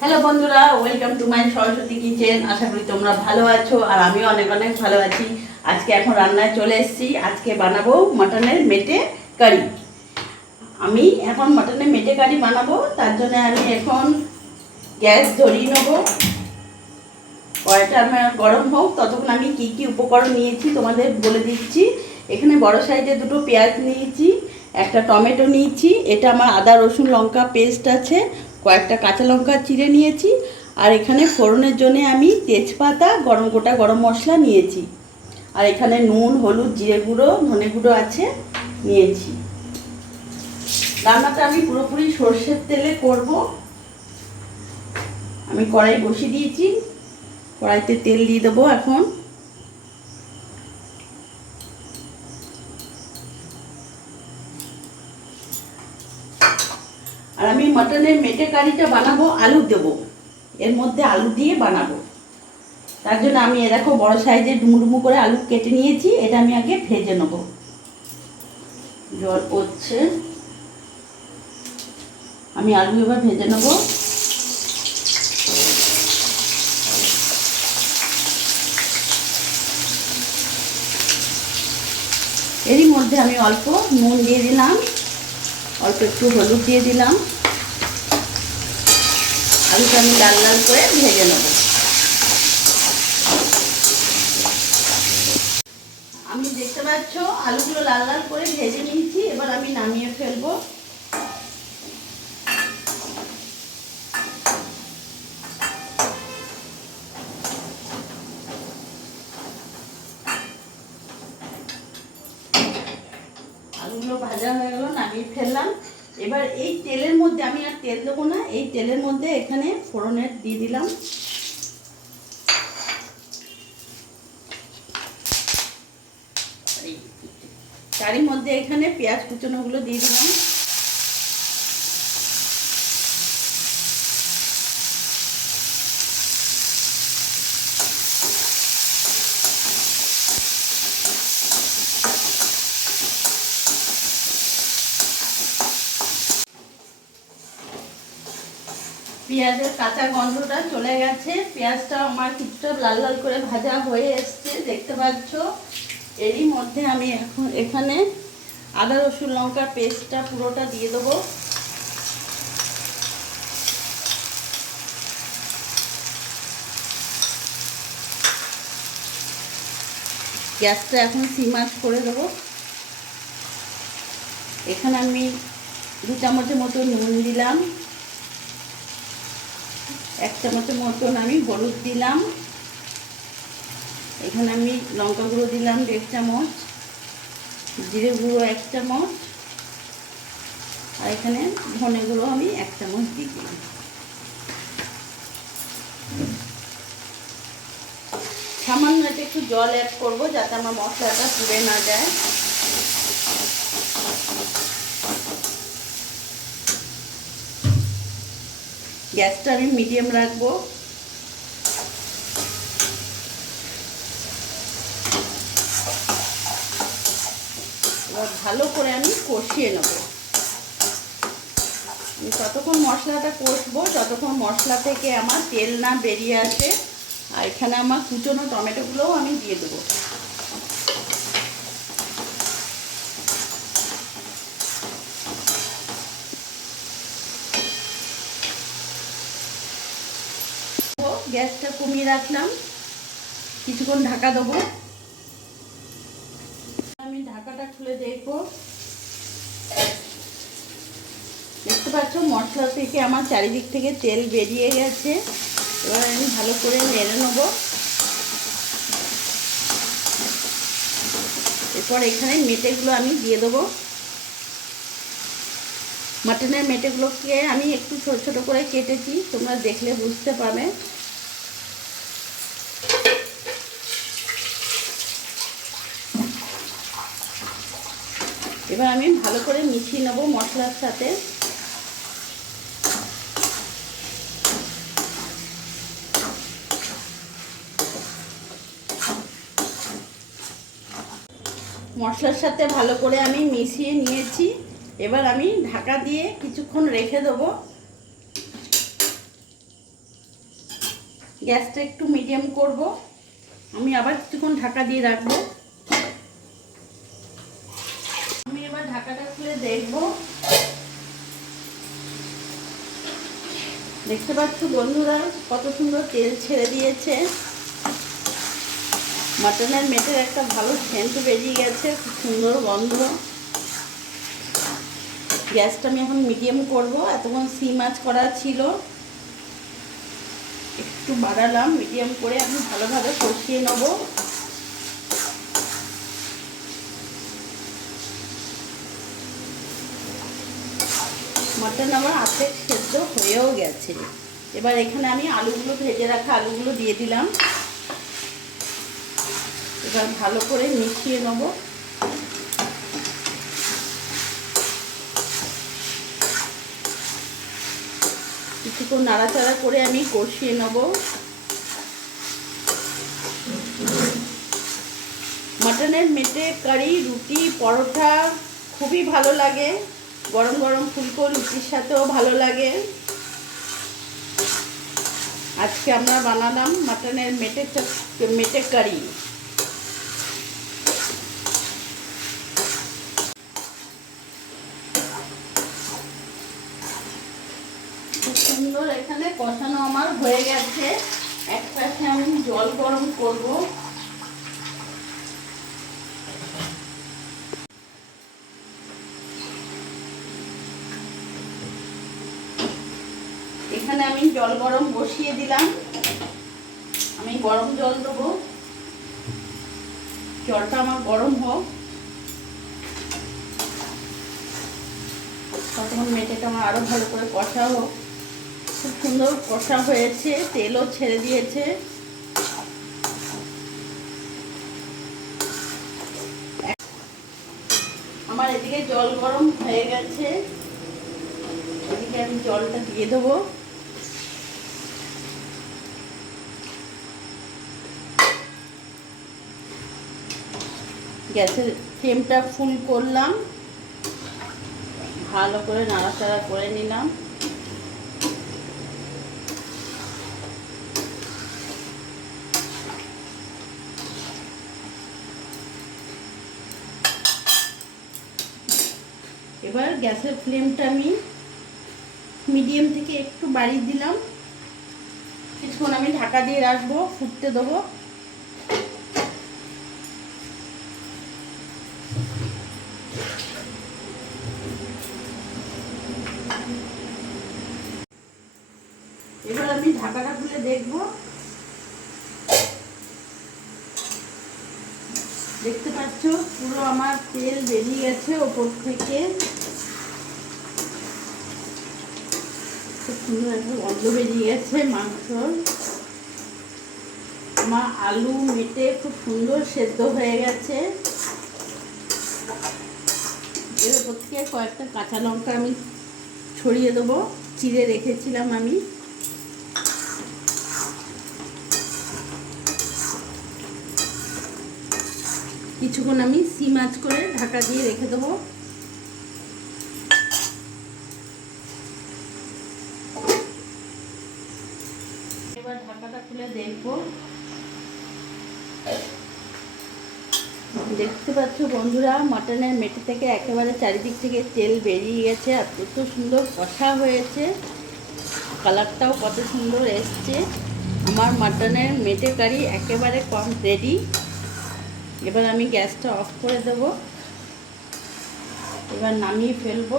Hello বন্ধুরা, welcome to my Saraswati kitchen. আশা করি তোমরা ভালো আছো আর আমিও অনেক অনেক ভালো আছি। আজকে এখন রান্নায় চলে এসেছি। আজকে বানাবো মাটনের মেটে কারি। আমি এখন মাটনের মেটে কারি বানাবো, তার জন্য আমি এখন গ্যাস ধরিয়ে নেবো। কড়াইটা আমার গরম হোক, ততক্ষণ আমি কি কি উপকরণ নিয়েছি তোমাদের বলে দিচ্ছি। এখানে বড় সাইজের দুটো পেঁয়াজ নিয়েছি, একটা টমেটো নিয়েছি, এটা আমার আদা রসুন লঙ্কা পেস্ট আছে, কয়েকটা কাঁচা লঙ্কা চিড়ে নিয়েছি, আর এখানে ফোড়নের জন্য আমি তেজপাতা গোটা গরম মশলা নিয়েছি, আর এখানে নুন হলুদ জিরে গুঁড়ো ধনে গুঁড়ো আছে নিয়েছি। রান্নাটা আমি পুরোপুরি সর্ষের তেলে করব। আমি কড়াই বসিয়ে দিয়েছি, কড়াইতে তেল দিয়ে দেবো এখন। আর আমি মাটনের মেটে কারিটা বানাবো, আলু দেবো, এর মধ্যে আলু দিয়ে বানাবো। তার জন্য আমি দেখো বড় সাইজের ডুমু করে আলু কেটে নিয়েছি, এটা আমি আগে ভেজে নেব। জল পড়ছে, আমি আলু এবার ভেজে নেব। এরই মধ্যে আমি অল্প নুন দিয়ে দিলাম, অল্প একটু হলুদ দিয়ে দিলাম। আলুটা আমি লাল লাল করে ভেজে নেব। আমি দেখতে পাচ্ছ আলুগুলো লাল লাল করে ভেজে নিয়েছি, এবার আমি নামিয়ে ফেলবো। আলুগুলো ভাজা হয়ে গেল, নামিয়ে ফেললাম। এবার এই তেলের মধ্যে আমি আর তেল দেবো না, এই তেলের মধ্যে এখানে ফোড়নের দিয়ে দিলাম। তারই মধ্যে এখানে পেঁয়াজ কুচনোগুলো দিয়ে দিলাম। পেঁয়াজের কাঁচা গন্ধটা চলে গেছে, পেঁয়াজটা আমার কিছুটা লাল লাল করে ভাজা হয়ে এসছে দেখতে পাচ্ছ। এরই মধ্যে আমি এখন এখানে আদা রসুন লঙ্কার পেস্টটা পুরোটা দিয়ে দেবো। গ্যাসটা এখন সিম আঁচ করে দেবো। এখানে আমি 2 চামচের মতো নুন দিলাম, 1 চামচের মতন আমি হলুদ দিলাম, এখানে আমি লঙ্কা গুঁড়ো দিলাম 1.5 চামচ, জিরে গুঁড়ো 1 চামচ, আর এখানে ধনে গুঁড়ো আমি 1 চামচ দিয়ে দিলাম। সামান্য একটু জল অ্যাড করবো যাতে আমার মশলাটা পুড়ে না যায়। গ্যাসটা আমি মিডিয়াম রাখবো। এবার ভালো করে আমি কষিয়ে নেব। আমি যতক্ষণ মশলাটা কষবো ততক্ষণ মশলা থেকে আমার তেল না বেরিয়ে আসে। আর এখানে আমার কুচনো টমেটোগুলোও আমি দিয়ে দেবো। গ্যাসটা কমিয়ে রাখলাম, কিছুক্ষণ ঢাকা দেবো। আমি ঢাকাটা খুলে দেখবো, দেখতে পাচ্ছ মশলা থেকে আমার চারিদিক থেকে তেল বেরিয়ে গেছে। এবার আমি ভালো করে নেড়ে নেবো। এরপর এখানে মেটেগুলো আমি দিয়ে দেবো। মাটনের মেটেগুলোকে আমি একটু ছোট ছোট করে কেটেছি, তোমরা দেখলে বুঝতে পারবে। এবার আমি ভালো করে মিশিয়ে নেবো মশলার সাথে। মশলার সাথে ভালো করে আমি মিশিয়ে নিয়েছি। এবার আমি ঢাকা দিয়ে কিছুক্ষণ রেখে দেবো। গ্যাসটা একটু মিডিয়াম করব। আমি আবার কিছুক্ষণ ঢাকা দিয়ে রাখবো। আমি এবার ঢাকাটা খুলে দেখব। দেখতে পাচ্ছ বন্ধুরা কত সুন্দর তেল ছেড়ে দিয়েছে। মাটনের মেটের একটা ভালো সেন্ট বেরিয়ে গেছে, খুব সুন্দর গন্ধ। গ্যাসটা আমি এখন মিডিয়াম করব। এতক্ষণ সিম আঁচ করা ছিল, একটু বাড়ালাম। মিডিয়াম করে আমি ভালোভাবে কষিয়ে নেব। মাটন আমার আর্ধেক সেদ্ধ হয়েও গেছে। এবার এখানে আমি আলুগুলো, ভেজে রাখা আলুগুলো দিয়ে দিলাম। এবার ভালো করে মিশিয়ে নেব। কিছুক্ষণ নাড়াচাড়া করে আমি কষিয়ে নেব। মাটনের মেটে কারি রুটি, পরোটা খুবই ভালো লাগে। গরম গরম ফুলকো লুচির সাথেও ভালো লাগে। আজকে আমরা বানালাম মাটনের মেটে কারি। খুব সুন্দর এখানে কষানো আমার হয়ে গেছে। এক পাশে আমি জল গরম করব। এখানে আমি জল গরম বসিয়ে দিলাম। আমি গরম জল দেবো। জলটা আমার গরম হোক, তখন মেটেটা আমার আরো ভালো করে কষা হোক। খুব সুন্দর কষা হয়েছে, তেলও ছেড়ে দিয়েছে। আমার এদিকে জল গরম হয়ে গেছে। এদিকে আমি জলটা দিয়ে দেবো। গ্যাসের ফ্লেমটা ফুল করলাম, ভালো করে নাড়াচাড়া করে নিলাম। এবার গ্যাসের ফ্লেমটা আমি মিডিয়াম থেকে একটু বাড়িয়ে দিলাম। কিছুক্ষণ আমি ঢাকা দিয়ে রাখবো, ফুটতে দেবো। এবার আমি ঢাকাটা খুলে দেখবো। দেখতে পাচ্ছ পুরো আমার তেল বেরিয়ে গেছে ওপর থেকে। খুব সুন্দর একটা গন্ধ বেরিয়ে গেছে মাংসর। আমার আলু মেটে খুব সুন্দর সেদ্ধ হয়ে গেছে। এর উপর থেকে কয়েকটা কাঁচা লঙ্কা আমি ছড়িয়ে দেবো, চিড়ে রেখেছিলাম আমি। কিছুক্ষণ আমি সিম আঁচ করে ঢাকা দিয়ে রেখে দেবো। এবার ঢাকাটা খুলে দেখবো। দেখতে পাচ্ছ বন্ধুরা, মাটনের মেটে থেকে একেবারে চারিদিক থেকে তেল বেরিয়ে গেছে। আর কত সুন্দর কষা হয়েছে, কালারটাও কত সুন্দর এসছে। আমার মাটনের মেটে কারি একেবারে রেডি। এবার আমি গ্যাসটা অফ করে দেব। এবার নামিয়ে ফেলবো।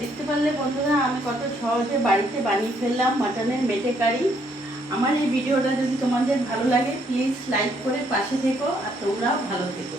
দেখতে পারলে বন্ধুরা আমি কত সহজে বাড়িতে বানিয়ে ফেললাম মাটনের মেটে কারি। আমার এই ভিডিওটা যদি তোমাদের ভালো লাগে প্লিজ লাইক করে পাশে থেকো, আর তোমরাও ভালো থেকো।